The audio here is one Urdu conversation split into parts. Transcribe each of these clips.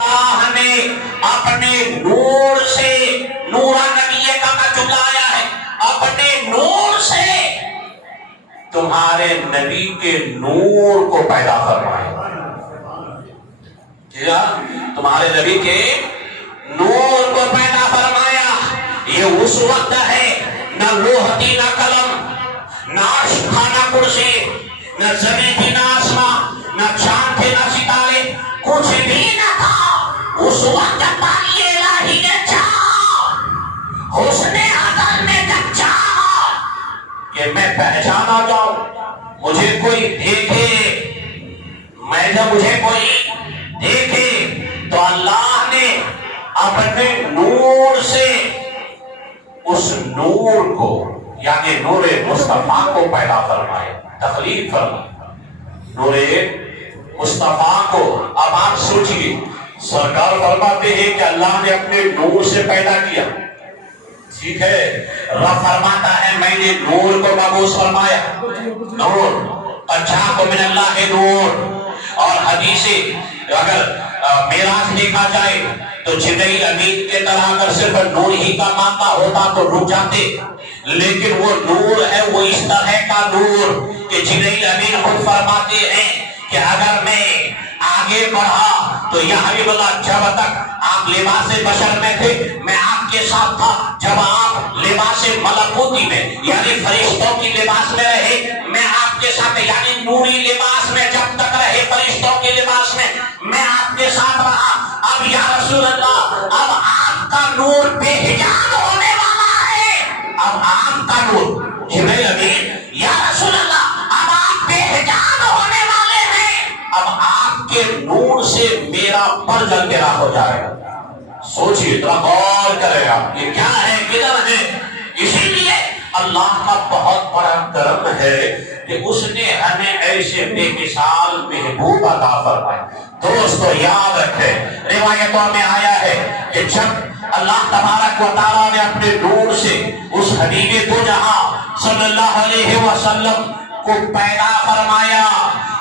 اللہ نے اپنے نور سے نورا نبی کا چلایا ہے، اپنے نور سے تمہارے نبی کے نور کو پیدا فرمایا، تمہارے نبی کے نور کو پیدا فرمایا۔ یہ اس وقت ہے نہ لوح تھی نہ قلم، نہ عرش تھا نہ کرسی، نہ زمین تھی نہ آسمان، نہ چاند تھے نہ ستارے، کچھ بھی نہ تھا۔ اس وقت پانی الہی نے چاہا، حسن ازل میں جب چاہا کہ میں پہچانا جاؤں، مجھے کوئی دیکھے، میں جب مجھے کوئی دیکھے تو اللہ نے اپنے نور سے اس نور کو یعنی نور مصطفیٰ کو پیدا فرمایا، تخلیق فرمایا نور مصطفیٰ کو۔ اب آپ سوچئے، سرکار فرماتے ہیں کہ اللہ نے اپنے نور سے پیدا کیا، ٹھیک ہے، رب فرماتا ہے میں نے نور کو مبعوث فرمایا، نور اچھا کو من اللہ نور۔ اور حدیث اگر میراث دیکھا جائے تو جبرائیل امین کے طرح اگر صرف نور ہی کا مانتا ہوتا تو رک جاتے، لیکن وہ نور ہے وہ اس طرح کا نور کہ جبرائیل امین خود فرماتے ہیں کہ اگر میں آگے بڑھا تو یا حبیب اللہ جب تک آپ لباس بشر میں تھے میں آپ کے ساتھ تھا، جب آپ لباس ملکوتی میں یعنی فرشتوں کی لباس میں رہے میں آپ کے ساتھ، یعنی نوری لباس میں جب تک رہے فرشتوں کے لباس میں میں آپ کے ساتھ رہا۔ اب یا رسول اللہ اب آپ کا نور بے حجاب ہونے والا ہے، اب آپ کا نور جبرائیل امین یا رسول اللہ اب آپ بے حجاب ہونے والے ہیں، اب آپ کے نور سے میرا پر جل کے راہ ہو جائے گا۔ سوچئے، ذرا غور کرے گا یہ کیا ہے، کدھر ہے۔ اسی لیے اللہ کا بہت بڑا کرم ہے کہ اس نے ہمیں ایسے بے مثال محبوب عطا فرمائے۔ دوستو یاد رکھیں، روایتوں میں آیا ہے کہ جب اللہ تبارک و تعالیٰ نے اپنے نور سے اس حبیب دو جہاں صلی اللہ علیہ وسلم کو پیدا فرمایا،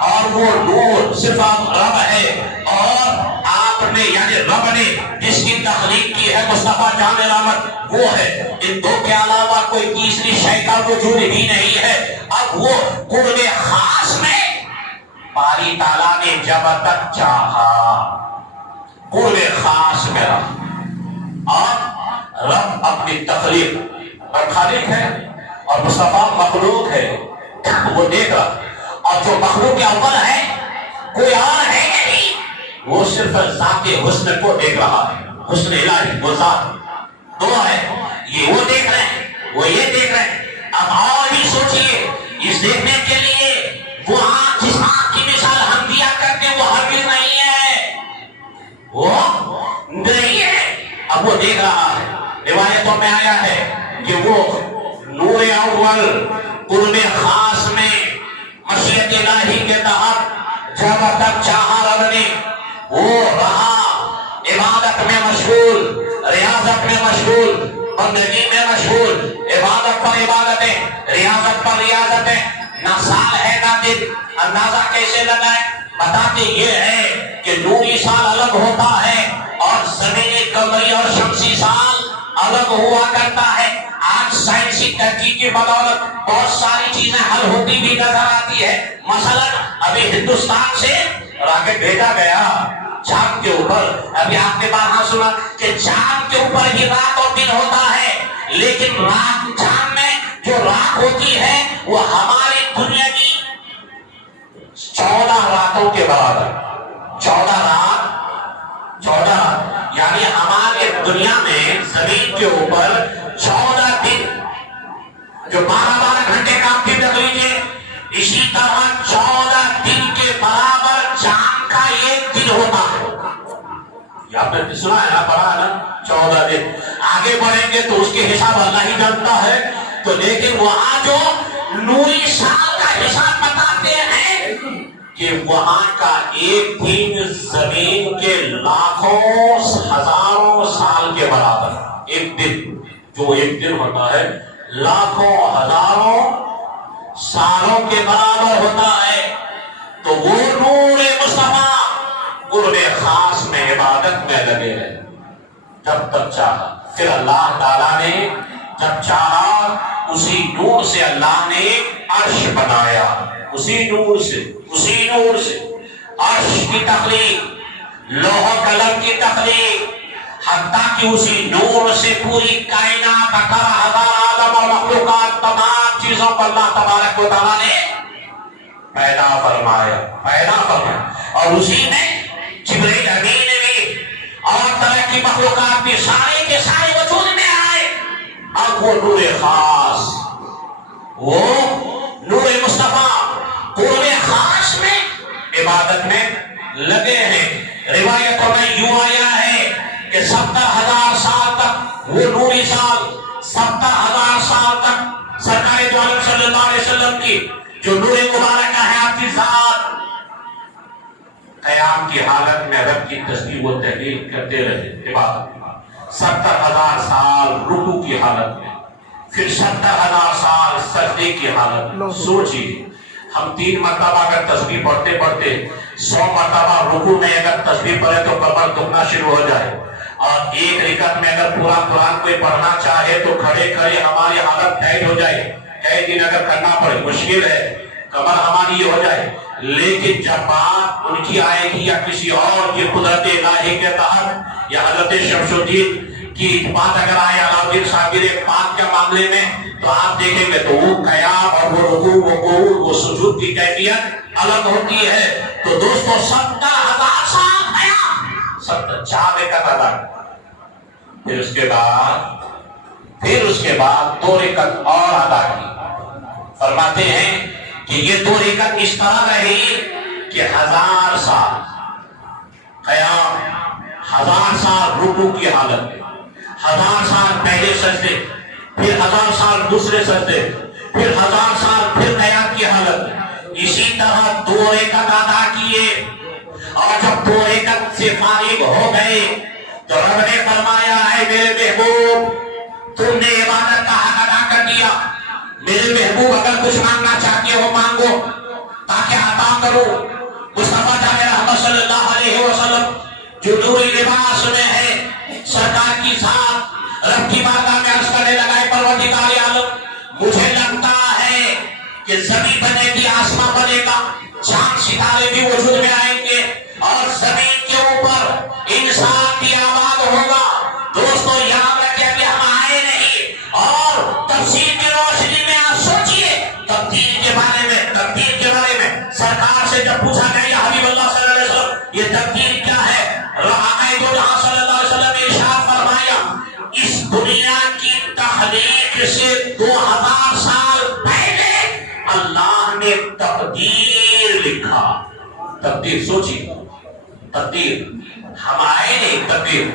اور وہ نور صرف رب ہے، اور آپ نے یعنی رب نے جس کی تخلیق کی ہے مصطفیٰ جان رحمت وہ ہے، ان دو کے علاوہ کوئی تیسری شے کا وجود ہی نہیں ہے۔ اب وہ قرب خاص میں باری تعالیٰ نے جب تک چاہا قرب خاص میں رہا، اور رب اپنی تخلیق رب خالق ہے اور مصطفیٰ مخلوق ہے، وہ دیکھ رہا، اور جو مخلوق اول ہے کوئی اور ہے نہیں، وہ صرف ذات حسن کو دیکھ رہا ہے، حسن الہی وہ ذات دو ہے، یہ وہ دیکھ رہے ہیں وہ یہ دیکھ رہے ہیں۔ اب اور بھی سوچئے، اس دیکھنے کے لیے وہ آنکھ جس آنکھ کی مثال ہم دیا کرتے وہ ہرگز نہیں ہے، وہ نہیں ہے، اب وہ دیکھ رہا ہے۔ روایتوں میں آیا ہے کہ وہ نور اول قرب خاص میں مشیت الہی کے تحت جب تک چاہا رب نے وہ رہا، عبادت میں مشغول، ریاضت میں مشغول، بندگی میں مشغول، عبادت پر عبادتیں، ریاضت پر ریاضتیں، نہ سال ہے نہ دن، اندازہ کیسے لگائے؟ بتاتے یہ ہے کہ نوری سال الگ ہوتا ہے اور زمینی قمری اور شمسی سال الگ ہوا کرتا ہے۔ آج سائنسی تحقیق کی بدولت بہت ساری چیزیں حل ہوتی بھی نظر آتی ہے، مثلا ابھی ہندوستان سے راکٹ بھیجا گیا چاند کے اوپر، ابھی آپ نے بات سنا کہ چاند کے اوپر بھی رات اور دن ہوتا ہے، لیکن رات چاند میں جو رات ہوتی ہے وہ ہماری دنیا کی 14 راتوں کے برابر، 14 رات یعنی ہمارے دنیا میں زمین کے اوپر 14 دن جو 12 گھنٹے کا آپ دن رکھ لیجیے، اسی طرح 14 دن کے برابر چاند کا ایک دن ہوتا ہے۔ یہ آپ نے سنا ہے نا، پڑھا ہے نا، 14 دن۔ آگے بڑھیں گے تو اس کے حساب اللہ ہی جانتا ہے، تو لیکن وہاں جو نوری سال کا حساب بتاتے ہیں کہ وہاں کا ایک دن زمین کے لاکھوں ہزاروں سال کے برابر، ایک دن جو ایک دن ہوتا ہے لاکھوں ہزاروں سالوں کے برابر ہوتا ہے۔ تو وہ نور مصطفیٰ قرب خاص میں عبادت عبادت میں لگے رہے جب تک چاہا. پھر اللہ تعالیٰ نے جب چاہا اسی نور سے اللہ نے عرش بنایا. اسی نور سے عرش کی تخلیق, لوح قلم کی تخلیق, حتیٰ کہ اسی نور سے پوری کائنات 18,000 عالم اور مخلوقات تمام چیزوں کو اللہ تبارک و تعالیٰ نے پیدا فرمایا. اور اسی میں جبرائیل امین بھی اور طرح کی مخلوقات بھی سارے کے سارے وجود میں آئے. اب وہ نور خاص, وہ نور مصطفیٰ قرب خاص میں عبادت میں لگے ہیں. روایتوں میں یوں آیا ہے کہ 70,000 سال تک وہ نوری سال 70,000 سال تک سرکار دو عالم صلی اللہ علیہ وسلم کی جو نور مبارکہ ہے آپ کی ذات قیام کی حالت میں رب کی تسبیح و تحلیل کرتے رہے. عبادت 70,000 سال رکوع کی حالت میں, پھر 70,000 سال سجدے کی حالت میں. سوچیے ہم 3 مرتبہ اگر تسبیح پڑھتے 100 مرتبہ رکوع میں اگر تسبیح پڑھے تو کمر دکھنا شروع ہو جائے, اور ایک رکعت میں اگر پورا قرآن کوئی پڑھنا چاہے تو کھڑے ہماری حالت ٹائٹ ہو جائے. کئی دن اگر کرنا پڑے مشکل ہے, کمر ہماری یہ ہو جائے. لیکن جب بات ان کی آئے گی یا کسی اور کی قدرت الہی کے تحت, یا حضرت شمس الدین کی بات اگر آئے علاؤدین صابر پاک کے معاملے میں, تو آپ دیکھیں گے تو وہ قیام اور وہ رکوع وہ قعود وہ سجود کی کیفیت الگ ہوتی ہے. تو دوستو 70,000 سال قیام 4 رکعت ادا, پھر اس کے بعد 2 رکعت اور ادا کی. فرماتے ہیں کہ یہ 2 رکعت اس طرح رہی کہ 1000 سال قیام, 1000 سال رکوع کی حالت میں, 1000 سال پہلے سجدے, پھر 1000 سال دوسرے سجدے, پھر 1000 سال پھر قیام کی حالت. اسی طرح 2 رکعت ادا کیے, اور جب 2 رکعت سے فارغ ہو گئے تو رب نے فرمایا اے میرے محبوب تم نے عبادت کا حق ادا کر دیا. میرے محبوب اگر کچھ مانگنا چاہتے ہو مانگو تاکہ عطا کرو. مصطفیٰ جان رحمت صلی اللہ علیہ وسلم جو نوری لباس میں ہے, سرکار کی ذات رب کی بارگاہ میں عرض کرنے لگا ہے پروردگار عالم مجھے لگتا ہے کہ زمین بنے گی, آسمان بنے گا, چاند ستارے بھی وجود میں آئیں گے, اور زمین کے اوپر انسان بھی آباد ہوگا. دوستو یاد رکھیں کہ ہم آئے نہیں, اور تفسیر کی روشنی میں آپ سوچئے تقدیر کے بارے میں سرکار سے جب پوچھا گیا یا حبیب اللہ صلی اللہ علیہ وسلم یہ تقدیر کیا ہے, آقائے دو جہاں صلی اللہ علیہ وسلم نے ارشاد فرمایا اس دنیا کی تخلیق سے 2000 سال پہلے اللہ نے تقدیر لکھا. تقدیر سوچیے, تقدیر ہم آئے نہیں, تقدیر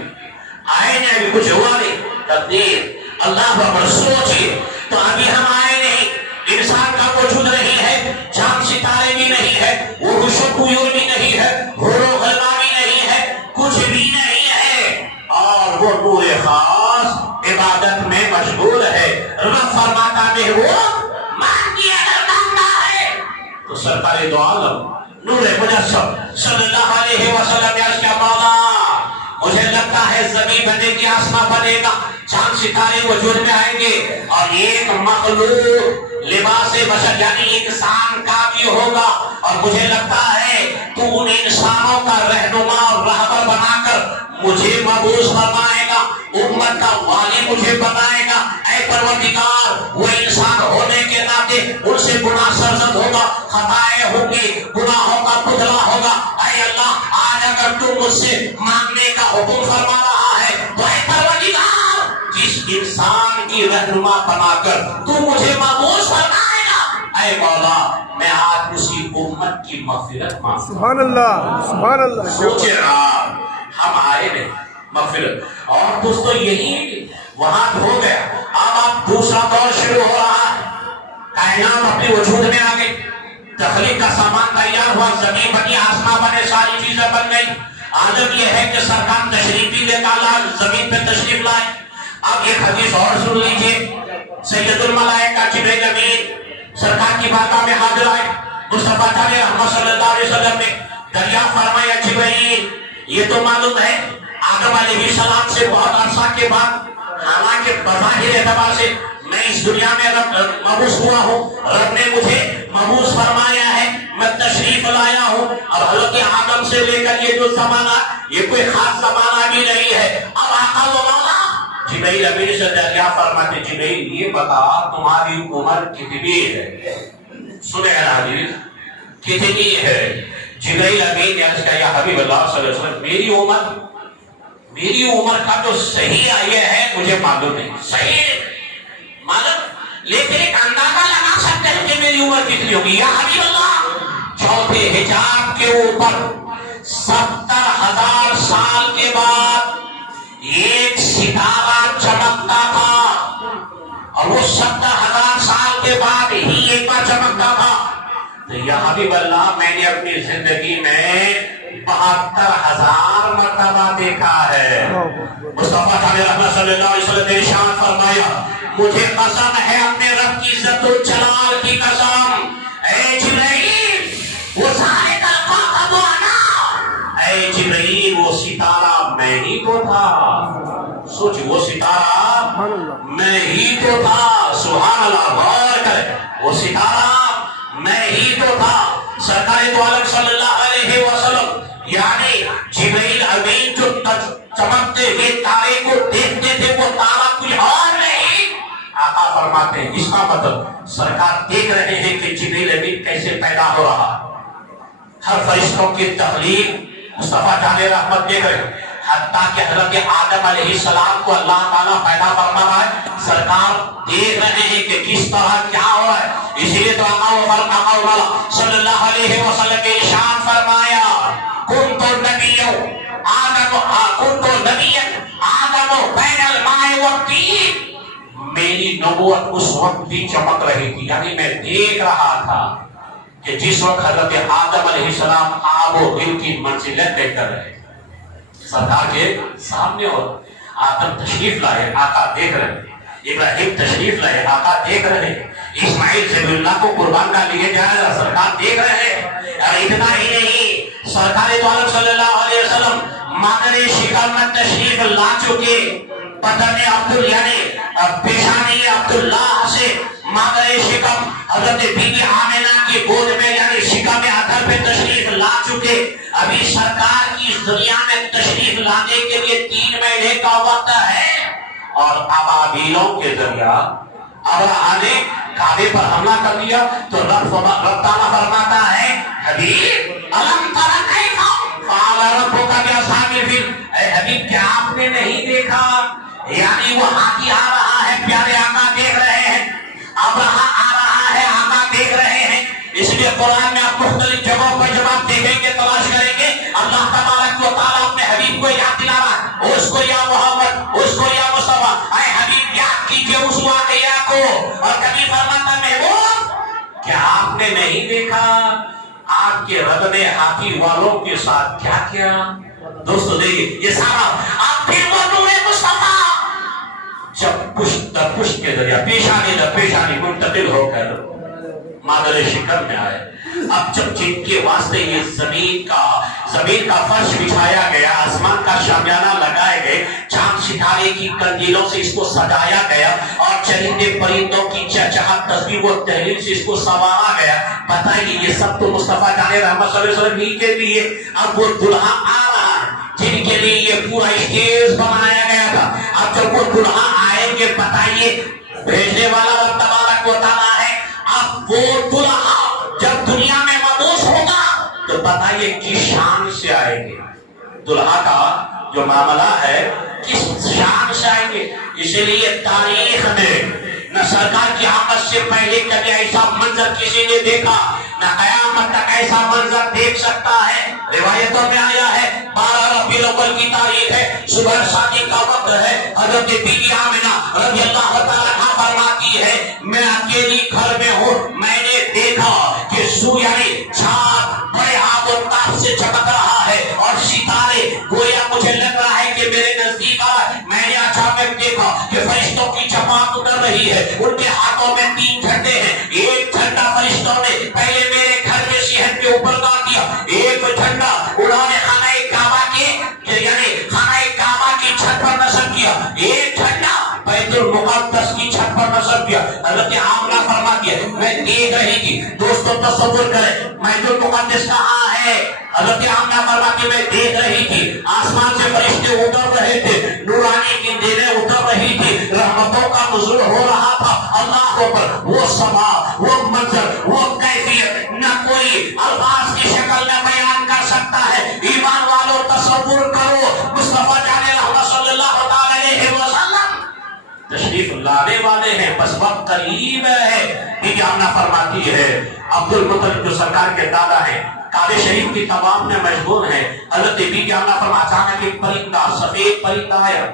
آئے نہیں, ابھی کچھ ہوا نہیں, تقدیر اللہ اکبر. سوچیے تو ابھی ہم آئے نہیں, انسان کا وجود نہیں ہے, چاند ستارے بھی نہیں ہے, عروش و طیور بھی نہیں ہے, حور و غلہ بھی نہیں ہے, کچھ بھی نہیں ہے, اور وہ نور خاص عبادت میں مشغول ہے. رب فرماتا ہے وہ مانگی اگر مانگنا ہے تو سرکار دو عالم نور مجسم صلی اللہ علیہ وسلم نے عرض کیا مولا مجھے لگتا ہے زمین بنے گی, آسمان بنے گا, چاند ستارے وجود میں آئیں گے, اور ایک مخلوق لباس بشر یعنی انسان کا بھی ہوگا, اور مجھے لگتا ہے تو ان انسانوں کا رہنما اور رہبر بنا کر مجھے مبعوث فرمائے گا, امت کا والی مجھے بتائے گا. اے پروردگار وہ انسان ہونے کے ناطے ان سے گناہ سرزد ہوگا, خطائیں ہوں گی, گناہوں کا پتلا ہوگا. اے اللہ آج اگر تم مجھ سے مانگنے کا حکم فرما رہا ہے تو اے پروردگار جس انسان کی رہنما بنا کر تو مجھے مبعوث فرمائے گا, اے مولا میں آج اسی امت کی مغفرت مانگتا ہوں. سبحان اللہ, سبحان اللہ. سوچے ہم آئے نہیں مغفرت. اور دوستو یہی وہاں ہو گیا, اب دوسرا دور شروع ہو رہا ہے, کائنات اپنے وجود میں آ گئی, تخلیق کا سامان تیار ہوا, زمین بنی, آسمان بنے, ساری چیزیں بن گئی. عادت یہ ہے کہ سرکار تشریف بھی لے ڈالا, زمین پہ تشریف لائے. اب ایک حدیث اور سن لیجئے, سید الملائکہ جبرائیل امین سرکار کی بارگاہ میں حاضر آئے. مصطفیٰ جان رحمت صلی اللہ علیہ وسلم نے دریافت فرمایا جبرائیل یہ تو معلوم ہے آدم علیہ السلام سے بہت عرصہ کے بعد، حالانکہ بظاہر اعتبار سے میں اس دنیا میں مبعوث ہوا ہوں، رب نے مجھے مبعوث فرمایا ہے، میں تشریف لایا ہوں، اور حضرت آدم سے لے کر یہ جو زمانہ، یہ کوئی خاص زمانہ بھی نہیں ہے۔ اب آقا و مولا جبرائیل امین سے دریافت فرماتے، جبرائیل یہ بتا تمہاری عمر کتنی ہے؟ سنے حضرت کتنی ہے؟ جبرائیل امین نے عرض کیا یا حبیب اللہ صلی اللہ علیہ وسلم، میری عمر کا جو صحیح آیا ہے مجھے معلوم نہیں، صحیح معلوم، لیکن ایک اندازہ لگا سکتے ہیں کہ میری عمر کتنی ہوگی یا حبیب اللہ؟ چوتھے حجاب کے اوپر 70,000 سال کے بعد ایک ستارہ چمکتا تھا، اور وہ 70,000 سال کے بعد ہی ایک بار چمکتا تھا۔ تو یا حبیب اللہ میں نے اپنی زندگی میں 72,000 مرتبہ دیکھا ہے۔ مصطفیٰ رحمت صلی اللہ علیہ وسلم نے ارشاد فرمایا، مجھے قسم ہے اپنے رب کی عزت و جلال کی قسم، اے جبرائیل وہ سارے خلق و انا، اے جبرائیل وہ ستارہ میں ہی تو تھا، سوچ وہ ستارہ میں ہی تو تھا، سبحان اللہ، غور کرے، وہ ستارہ میں ہی تو تھا۔ سرکار دو عالم صلی اللہ علیہ وسلم یعنی جبرائیل امین جو چمکتے ہوئے تارے کو دیکھتے تھے، وہ تارا کوئی اور نہیں۔ آقا فرماتے ہیں اس کا مطلب سرکار دیکھ رہے ہیں کہ جبرائیل امین کیسے پیدا ہو رہا، ہر فرشتوں کی تخلیق مصطفیٰ جان رحمت دیکھ رہے ہیں، حتیٰ کہ حضرت آدم علیہ السلام کو اللہ تعالیٰ پیدا فرما رہا ہے، سرکار دیکھ رہے ہیں کہ کس طرح کیا ہو رہا ہے۔ اسی لیے تو آقا صلی اللہ علیہ وسلم نے ارشاد فرمایا، کنت نبیا آدم بین الماء والطین، میری نبوت اس وقت بھی چمک رہی تھی، یعنی میں دیکھ رہا تھا کہ جس وقت حضرت آدم علیہ السلام آب و گل کی منزلیں طے کر رہے سرکار کے سامنے، اور آدم تشریف لائے آقا دیکھ رہے، ابراہیم تشریف لائے آقا دیکھ رہے، اسماعیل ذبح اللہ کو قربان کا لیے جائے گا سرکار دیکھ رہے، اور اتنا ہی نہیں، سرکار دو عالم صلی اللہ علیہ وسلم مادر شکم میں تشریف لا چکے، بدن عبد یعنی پیشانی عبداللہ سے مادر شکم حضرت بی بی آمنہ کی گود میں یعنی شکم ادھر پہ تشریف لا چکے۔ ابھی سرکار کی اس دنیا میں تشریف لانے کے لیے 3 مہینے کا وقت ہے، اور ابابیلوں کے ذریعہ ابرہہ نے کعبے پر حملہ کر دیا، تو رب تعالیٰ فرماتا ہے حبیب الم تر کیف فعل ربک باصحاب الفیل، اے حبیب کیا آپ نے نہیں دیکھا، یعنی وہ ہاتھی آ رہا ہے، پیارے آقا دیکھ رہے ہیں، ابرہہ آ رہا ہے، آقا دیکھ رہے ہیں۔ اس لیے قرآن میں آپ مختلف جگہوں پر جب آپ دیکھیں گے تلاش کریں گے، اللہ تبارک و تعالیٰ اپنے حبیب کو یاد دلا رہا ہے، اس کو یا محمد، اس کو یا مصطفیٰ، اے حبیب یاد کیجئے اس واقعہ کو، اور کبھی فرماتا محبوب کیا آپ نے نہیں دیکھا آپ کے رب نے ہاتھی والوں کے ساتھ کیا کیا؟ دوستو دیکھیے یہ سارا آپ پھر وہ نور مصطفیٰ جب پشت در پشت کے ذریعہ پیشانی در پیشانی منتقل ہو کر مادر شکم میں آئے، اب جب جن کے واسطے یہ زمین کا فرش بچھایا گیا، آسمان کا شامیانہ لگائے گئے، چاند ستارے کی کندیلوں سے اس کو سجایا گیا، اور چرندے پرندوں کی چہچہٹ تصویر و تحریر سے اس کو سنوارا گیا، بتائیے یہ سب تو مصطفیٰ جان رحمت صلی اللہ علیہ وسلم ہی کے لیے۔ اب وہ دلہا آ رہا ہے جن کے لیے یہ پورا اسٹیج بنایا گیا تھا، اب جب وہ دلہا آئیں گے بتائیے بھیجنے والا رب تبارک و تعالیٰ ہے، اب وہ دلہا جب دنیا میں مبعوث ہوگا تو بتائیے کس شان سے آئیں گے، دلہا کا جو معاملہ ہے کس شان سے آئیں گے۔ اسی لیے تاریخ میں نہ سرکار کی آمد سے پہلے کبھی ایسا منظر کسی نے دیکھا، نہ قیامت تک ایسا منظر دیکھ سکتا ہے۔ روایتوں میں آیا ہے 12 ربیع الاول کی تاریخ ہے، صبح شادی کا وقت ہے، حضرت بی بی آمنہ رضی اللہ تعالیٰ عنہا فرماتی ہے میں اکیلی گھر میں ہوں، میں نے دیکھا کہ یعنی چاند بڑے آب و تاب سے چمک رہا ہے، اور ستارے گویا مجھے لگ رہا ہے کہ میرے نزدیک آ رہا ہے۔ میں نے اچانک دیکھا کہ فرشتوں کی جماعت اتر رہی ہے، ان کے ہاتھوں میں 3 جھنڈے ہیں، ایک جھنڈا فرشتوں نے پہلے میرے گھر میں شہر کے اوپر ڈال دیا، ایک جھنڈا انہوں نے خانہ کعبہ کے نصب کیا. حضرت آمنہ فرماتی ہے میں دیکھ رہی تھی. دوستوں تصور کریں بیت المقدس کہاں ہے؟ حضرت آمنہ فرماتی میں دیکھ رہی تھی آسمان سے فرشتے اتر رہے تھے, نورانی کی دینیں اتر رہی تھی, رحمتوں کا نزول ہو رہا تھا. اللہ پر وہ سما, وہ منظر, وہ کیفیت نہ کوئی الفاظ کی شکل میں بیان کر سکتا ہے. ایمان والوں تصور کرو مصطفیٰ جان رحمت صلی اللہ علیہ وسلم تشریف لانے والے ہیں, بس وقت قریب ہے. یہ آمنہ فرماتی ہے عبد المطلب جو سرکار کے دادا ہیں کعبہ شریف کی تمام میں مشغول ہیں. حضرت بی بی آمنہ فرماتی اچانک ایک پرندہ, سفید پرندہ آیا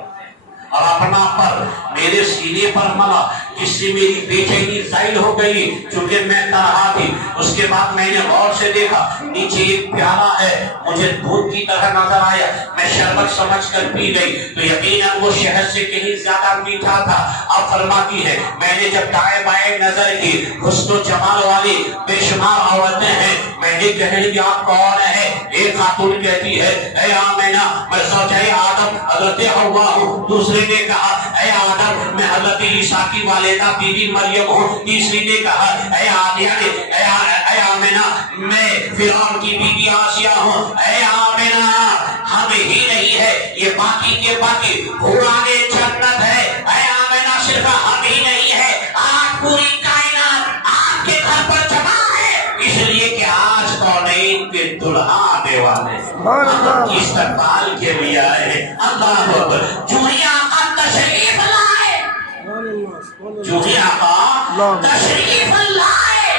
اور اپنا پر میرے سینے پر ملا, جس سے میری بے چینی زائل ہو گئی چونکہ میں تنہا تھی. اس کے بعد میں نے غور سے دیکھا نیچے ایک پیالہ ہے, مجھے دودھ کی طرح نظر آیا. میں شربت سمجھ کر پی گئی تو یقیناً وہ شہد سے کہیں زیادہ میٹھا تھا. اب فرماتی ہے میں نے جب دائیں بائیں نظر کی, حسن و جمال والی بے شمار عورتیں ہیں. میں نے کہنے کی آپ کون ہے؟ ایک خاتون کہتی ہے اے آمنہ میں زوجہ آدم حضرت حوا ہوں. دوسرے نے کہا اے آدم میں حضرت عیسیٰ کی والدہ بی بی مریم ہوں. تیسری نے کہا اے آمنہ میں فرعون کی بی بی آسیہ ہوں. اے آمنہ ہم ہی نہیں ہے, یہ باقی کے باقی حوران جنت ہے. اے آمنہ صرف ہم ہی نہیں ہے, آج پوری کائنات آپ کے گھر پر جمع ہے, اس لیے کہ آج کونین کے دلہا آنے والے ہیں, استقبال کے لیے آئے ہیں. اللہ اکبر. جوہی آقا تشریف لائے, جوہی آقا تشریف لائے.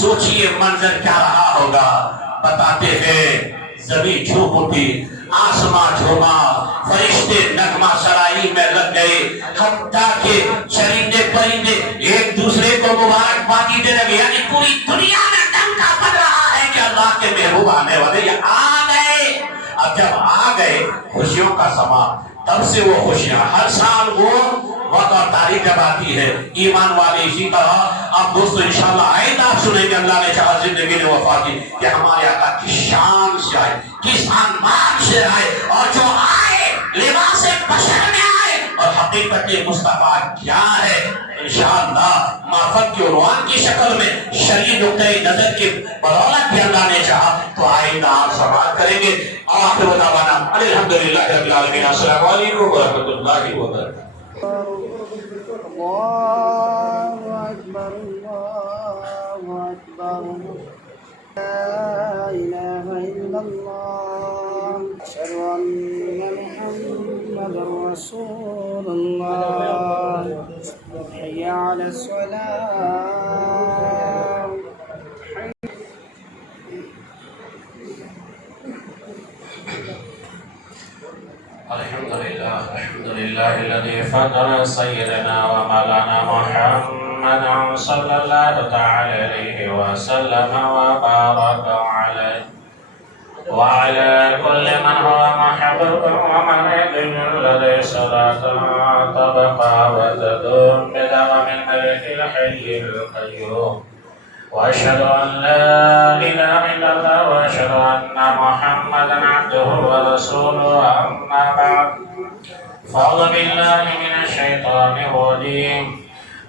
سوچئے منظر کیا رہا ہوگا. بتاتے ہیں زمین جھوم اٹھی, آسمان جھوما, فرشتے نغمہ سرائی میں لگ گئے, حتیٰ کہ چرندے پرندے ایک دوسرے کو مبارکبادی دینے لگے. یعنی پوری دنیا میں ڈنکا بج رہا ہے کہ اللہ کے محبوب آنے والے یہ آ گئے. اب جب آ گئے خوشیوں کا سما, تب سے وہ خوشیاں ہر سال وہ وقت اور تاریخ جب آتی ہے ایمان والے اسی طرح. اب دوستو انشاءاللہ آئندہ آپ سنیں گے اللہ نے چاہا زندگی نے وفا دی کہ ہمارے آقا کس شان سے آئے, کس عنوان سے آئے, اور جو آئے لباس بشر میں آئے, اور حقیقت مصطفیٰ کیا ہے. انشاءاللہ معرفت کے عنوان کی شکل میں شرعی نقطۂ نظر کی بدولت بھی اللہ نے چاہا تو آئندہ آپ سماعت کریں گے. آخر دعوانا الحمدللہ رب العالمین. السلام علیکم ورحمۃ اللہ وبرکاتہ. الله أكبر الله أكبر لا إله إلا الله أشهد أن محمدا رسول الله حي على الصلاة. الحمد لله الذي فضل سيدنا ومولانا محمد صلى الله تعالى عليه وسلم وبارك عليه وعلى كل من هو محبوب ومن يدل لديه صلاة تبقى وتدوم بدوام الملك الحي القيوم. وأشهد أن لا إله إلا الله وأشهد أن محمدا عبده ورسوله. أما بعد فأعوذ بالله من الشيطان الرجيم.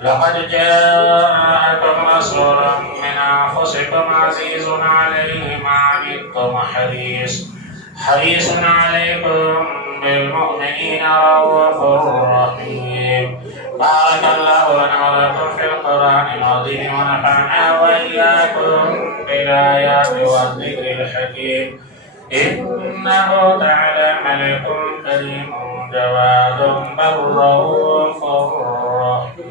لقد جاءكم رسول من أنفسكم عزيز عليه ما عنتم حريص عليكم بالمؤمنين رؤوف رحيم. بارك الله لنا ولكم في القرآن العظيم ونفعنا وإياكم بالآيات والذكر الحكيم. إنه تعالى ملك كريم جواد بل رؤوف رحيم.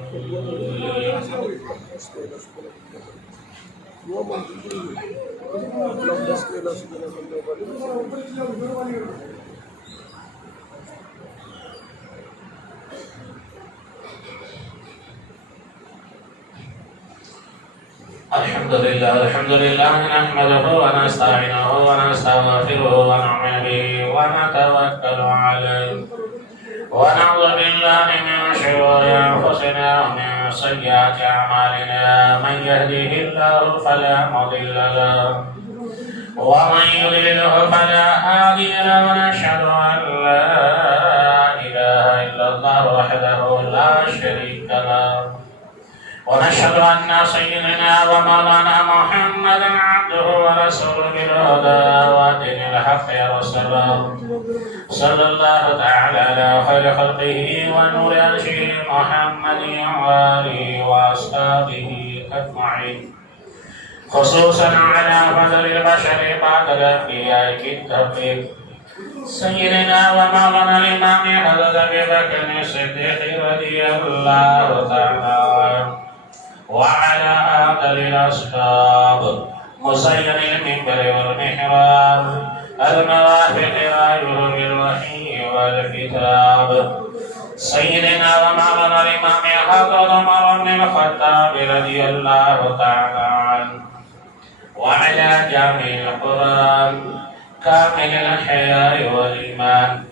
الحمد لله نحمده ونستعينه ونستغفره ونؤمن به ونتوكل عليه ونعوذ بالله من شرور أنفسنا ومن سيئات أعمالنا. من يهده الله فلا مضل له ومن يضلله فلا هادي له. ونشهد أن لا إله إلا الله وحده لا شريك له ونشهد أن سيدنا ومولانا محمدا عبده ورسوله بالهدى ودين الحق يرسله صلى الله تعالى على خير خلقه ونور عرشه محمد وآله وأصحابه أجمعين، خصوصا على فضل البشر بعد الأنبياء كالتوفيق سيدنا ومولانا الإمام حضرت أبي بكر الصديق رضي الله تعالى عنه وعلى آخر الأصحاب مزين المنبر والمحراب المرافق رايه بالوحي والكتاب سيدنا ومولانا الإمام حضرت عمر بن الخطاب رضي الله تعالى عنه وعلى جامع القرآن كامل الحياء والإيمان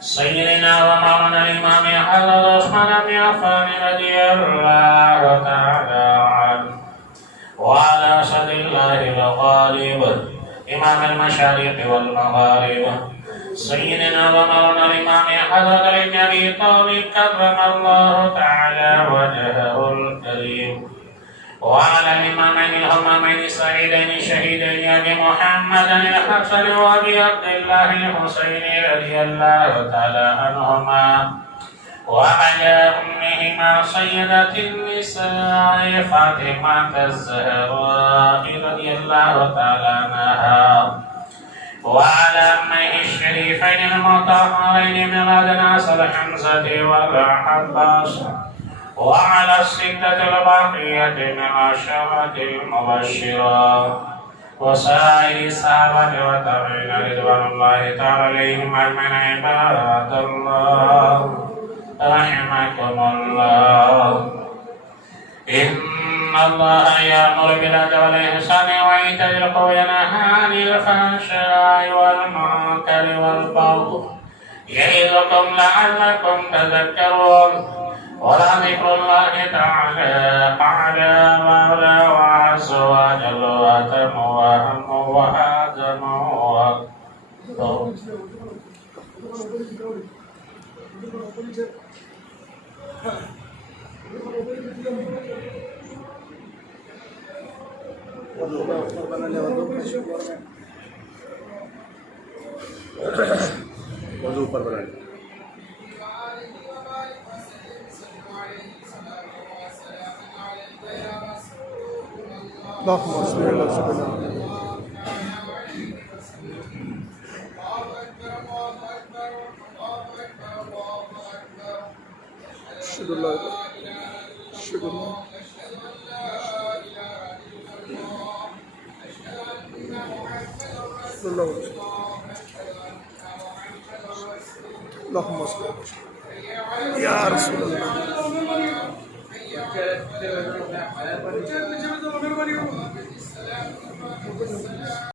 سيدنا ومولانا الإمام حضرت عثمان بن عفان رضي الله تعالى عنه وعلى أسد الله الغالب إمام المشارق والمغارب سيدنا ومولانا الإمام حضرت النبي طالب كرم الله تعالى وجهه الكريم وعلى الإمامين الهمامين السعيدين الشهيدين أبي محمد الحسن وأبي عبد الله الحسين رضي الله تعالى عنهما وعلى أمهما سيدة النساء فاطمة الزهراء رضي الله تعالى عنها وعلى أمه الشريفين المطهرين من ناصر حمزة والعباس وعلى الستة الباقية من عشرة المبشرة وسائر الصحابة والتابعين رضوان الله تعالى عليهم أجمعين عباد الله رحمكم الله. إن الله يأمر بالعدل والإحسان وإيتاء ذي القربى وينهى عن الفحشاء والمنكر والبغي يعظكم لعلكم تذكرون. ولذكر الله تعالى أعلى وأولى وأعز وأجل وأتم وأهم وأعظم وأكبر. وضو پر بنا اللهم صل على سيدنا اشهد ان لا اله اشهد ان اللهم صل يا رسول الله